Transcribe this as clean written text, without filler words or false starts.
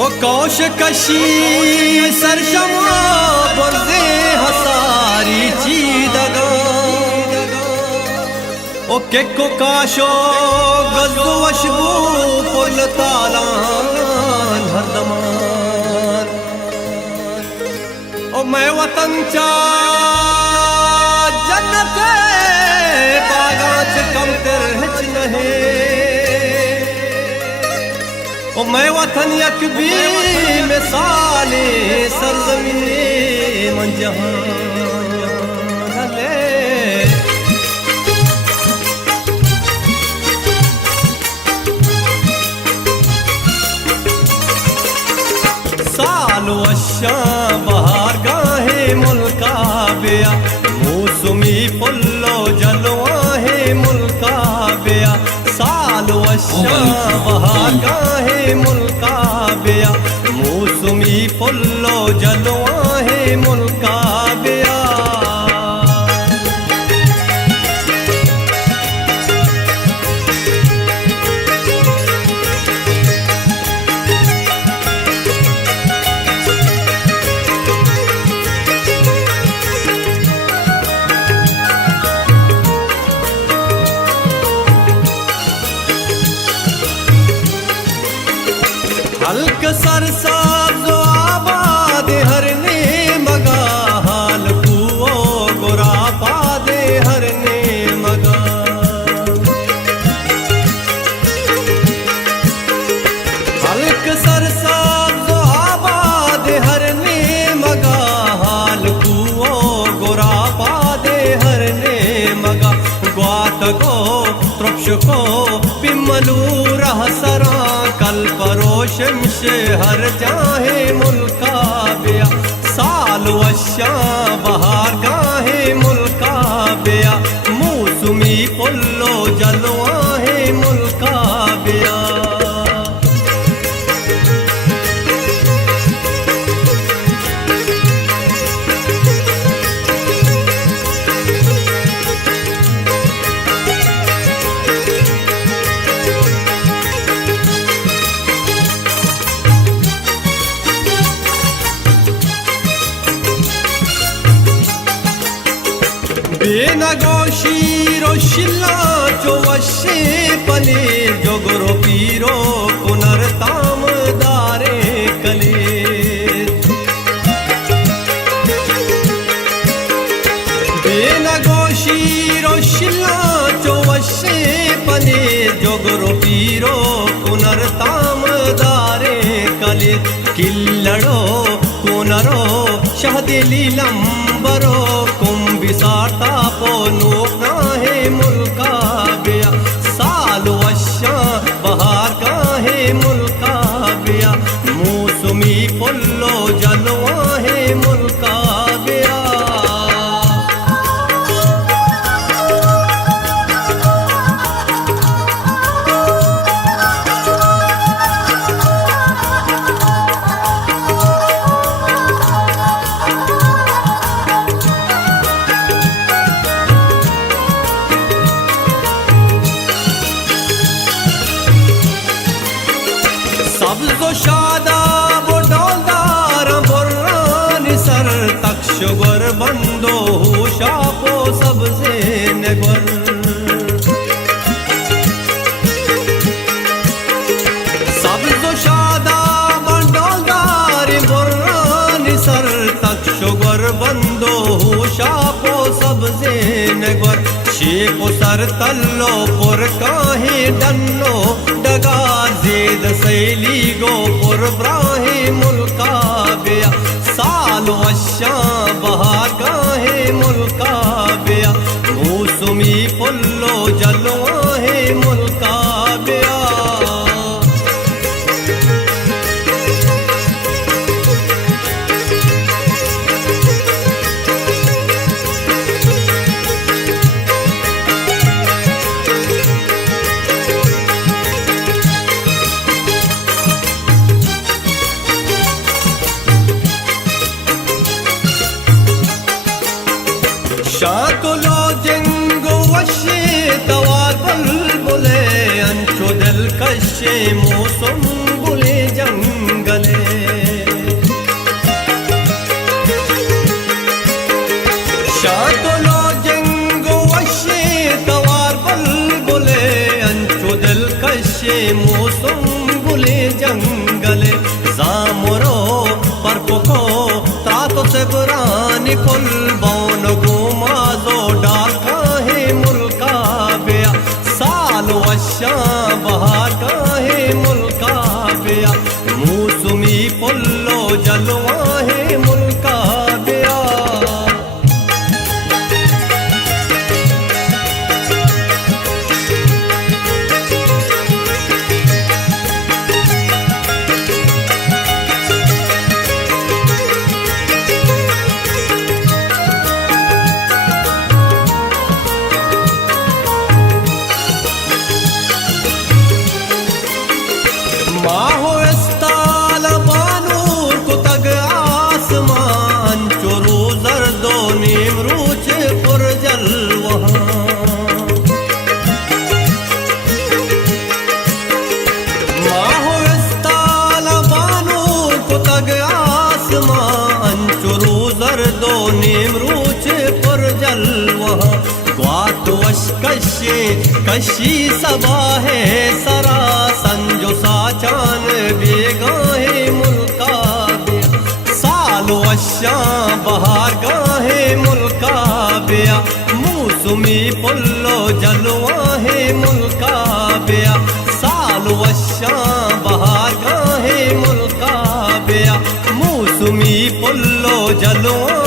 ओ कौश कशी सरशमा बरजे हसारी चीदगा ओ केको काशो गजो वशबू पुल तालान हरदमान ओ मैं वतन चा जन्नत बागाच कम कर हिच नहे ओ मैं वतन यकबी मिसाले सरजमीने मन जहान ले सालो अशा बहार गाहे मुल्का बेया मौसमी पुल्लो जलवा है मुल्का बेया सालो अशा बहार गाहे मुल्का बेया मौसमी पुल्लो जलवा है मुल्का बेया हल्क सरसाब जो आबाद हरने मगा हाल कुओ गुरा पादे हरने मगा हल्क सरसाब जो आबाद हरने मगा हाल कुओ गुरा पादे हरने मगा ग्वात गो त्रुप्श को पिमलू रह सरा कल परोशम से हर जाहे मुल्का बेया साल वशा बहार गाहे मुल्का बेया मौसमी पुल्लो जलवा है मुल्का बेया बेनगोशी रोशिला जो वशे पले जोगरो पीरो पुनर्ताम दारे कले बेनगोशी रोशिला जो वशे पले जोगरो पीरो पुनर्ताम दारे कले किल्लड़ो कोनरो शहदिली लंबरो कुंभिसाता पोनो नाहे मुल्का बेया सालो अशा बहार गाहे मुल्का बेया मौसमी पुल्लो जलवा है मुल्का बेया सब्ज़ो शादा बोडोलदार बुर्रान सर तक्षवर बंदो शापो सबसे नगर सब्ज़ो शादा बोडोलदार बुर्रान सर तक्षवर बंदो शापो सबसे नगर शेपो सर तल्लो पुर काहे डन्नो डगा जेद सैली गो पुर ब्राहे मुल्का बेया सालो अशा बहार गाहे मुल्का बेया मौसमी पुल्लो जलवा है मुल्का बेया शाकुलो जंगो वशे तवार बुलबुले अंचो दिल कशे मौसम बुले जंगले जंगले जामुरो परपुको त्रातो से बुरानी कुल बौन गुमाजो डाल काहे मुल्का बेया साल वशा बहार काहे मुल्का बेया मौसमी पुल्लो जलवा है मुल्का बेया माहो इस्ताल बानूर कुतग आसमान चोरू जर्दो नीमरूच पुरजल वहाँ माहो इस्ताल बानूर कुतग आसमान चोरू जर्दो नीमरूच पुरजल वहाँ ग्वात वश कशी सबा है सरा संजो साचान बेगाहे मुल्का बेया साल वशा बहार गाहे मुल्का बेया मौसमी पुल्लो जलवा है मुल्का बेया साल वशा बहार गाहे मुल्का बेया मौसमी पुल्लो जलवा